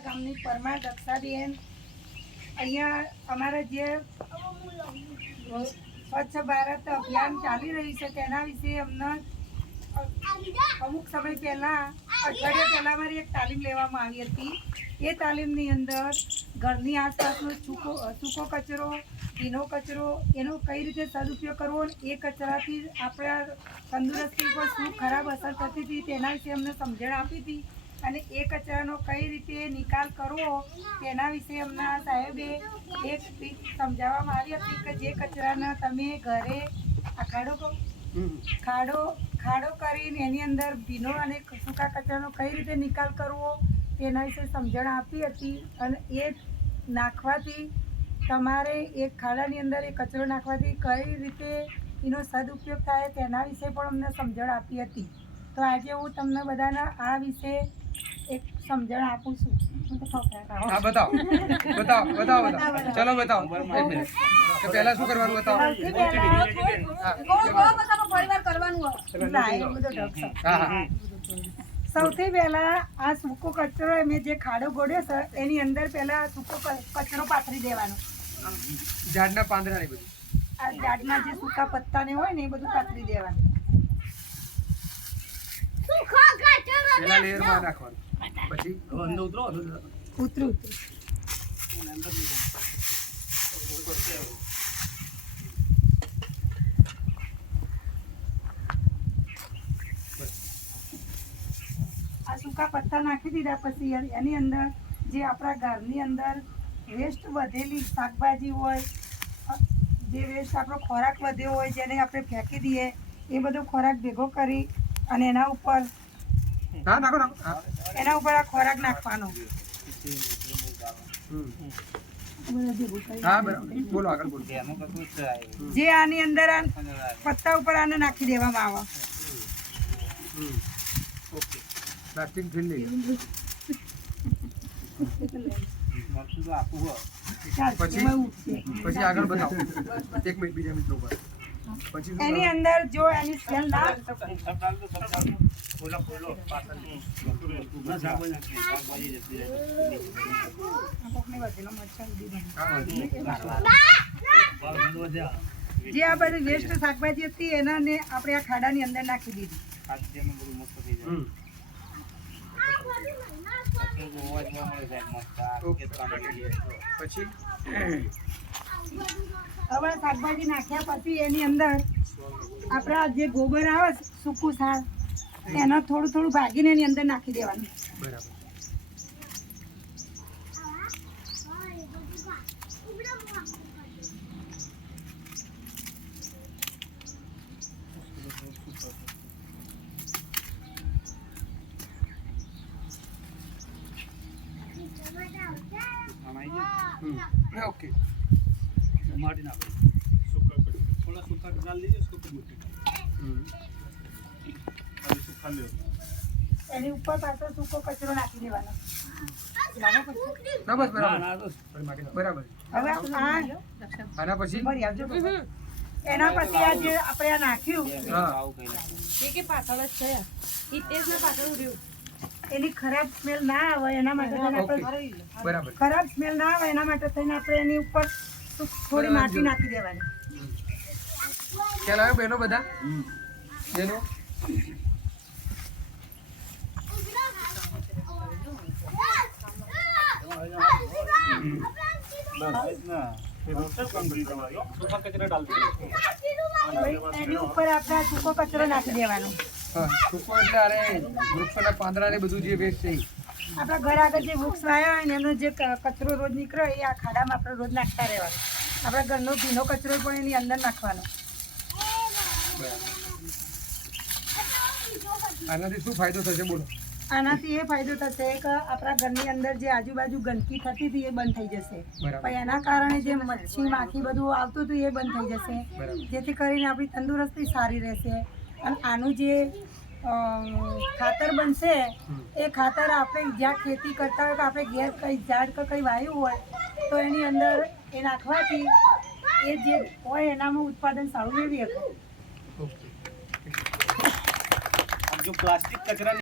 અમારા ગામની પરમાર દક્ષાબેન અહીંયા અમારા જે સ્વચ્છ ભારત અભિયાન ચાલી રહ્યું છે તેના વિશે અમને અમુક સમય પહેલાં અઠવાડિયા પહેલાં અમારી એક તાલીમ લેવામાં આવી હતી. એ તાલીમની અંદર ઘરની આસપાસનો સૂકો કચરો, ભીનો કચરો એનો કઈ રીતે સદુપયોગ કરવો, એ કચરાથી આપણા તંદુરસ્તી પર શું ખરાબ અસર થતી હતી તેના વિશે અમને સમજણ આપી હતી. અને એ કચરાનો કઈ રીતે નિકાલ કરવો તેના વિશે અમને સાહેબે એક ટ્રીક સમજાવવામાં આવી હતી કે જે કચરાના તમે ઘરે આ ખાડો કરીને એની અંદર ભીનો અને સૂકા કચરાનો કઈ રીતે નિકાલ કરવો તેના વિશે સમજણ આપી હતી. અને એ નાખવાથી તમારે એક ખાડાની અંદર એ કચરો નાખવાથી કઈ રીતે એનો સદુપયોગ થાય તેના વિશે પણ અમને સમજણ આપી હતી. તો આજે હું તમને બધાના આ વિશે એક સમજણ આપું છું. હા, બતાવો ચલો બતાવો. પહેલા શું કરવાનું બતાવો. સૌથી પહેલા આ સૂકો કચરો મેં જે ખાડો ગોળ્યો છે એની અંદર પહેલા સૂકો કચરો પાથરી દેવાનો. ઝાડના પાંદડા ને બધું, આ ઝાડના જે સૂકા પત્તા ને હોય ને એ બધું પાથરી દેવાનું. પેલા લેયરમાં નાખવાનું, પછી ઉતરું આ સૂકા પત્તા નાખી દીધા પછી એની અંદર જે આપણા ઘરની અંદર વેસ્ટ વધેલી શાકભાજી હોય, જે વેસ્ટ આપણો ખોરાક વધ્યો હોય જેને આપણે ફેંકી દઈએ એ બધો ખોરાક ભેગો કરી અને એના ઉપર આ ખોરાક નાખવાનો. જે આની અંદર પત્તા ઉપર આને નાખી દેવામાં આવે. પ્લાસ્ટિક ફિલ્લી પછી આગળ બતાવો. એક મિનિટ, બીજા મિત્રો પર પછી એની અંદર જો એની સ્મેલ ના જે આ બધી વેસ્ટ શાકભાજી હતી એનાને આપણે આ ખાડાની અંદર નાખી દીધી. પછી હવે શાકભાજી નાખ્યા પછી એની અંદર આપણા જે ગોબર આવે સૂકું છાણ એના થોડું થોડું ભાગીને એની અંદર નાખી દેવાનું. બરાબર. ओके माटी ना थोड़ा सूखा डाल लीजिए उसको फिर मिट्टी अभी सूखा ले એની ઉપર પાછો સૂકો કચરો નાખી દેવાનો. ના બસ બરાબર. હવે આના પછી એના પછી આ જે આપણે આ નાખ્યું પાછળ જ છે પાછળ રહ્યું એની ખરાબ સ્મેલ ના આવે એના માટે બરાબર. ખરાબ સ્મેલ ના આવે એના માટે થઈને આપણે એની ઉપર થોડી માટી નાખી દેવાની. ખ્યાલ આવ્યો બહેનો બધા? બહેનો એની ઉપર આપણે સૂકો કચરો નાખી દેવાનો. સૂકો એટલે અરે વૃક્ષોના પાંદડા ને બધું જે વેસ્ટ છે આપણા ઘર આગળ જે વૃક્ષ વાયા હોય ને એનો જે કચરો રોજ નીકળે એ આ ખાડામાં આપણે રોજ નાખતા રહેવાનો. આપણા ઘરનો ભીનો કચરો પણ એની અંદર નાખવાનો. આનાથી શું ફાયદો થશે બોલો? આનાથી એ ફાયદો થશે કે આપણા ઘરની અંદર જે આજુબાજુ ગંદકી થતી હતી એ બંધ થઈ જશે. પણ એના કારણે જે મચ્છી માખી બધું આવતું હતું એ બંધ થઈ જશે, જેથી કરીને આપણી તંદુરસ્તી સારી રહેશે. અને આનું જે ખાતર બનશે એ ખાતર આપણે જ્યાં ખેતી કરતા હોય કે આપણે ઘેર કંઈ ઝાડ કે કંઈ વાયું હોય તો એની અંદર એ નાખવાથી એ જે હોય એનામાં ઉત્પાદન સારું મેળવી શકે. जो प्लास्टिक कचरा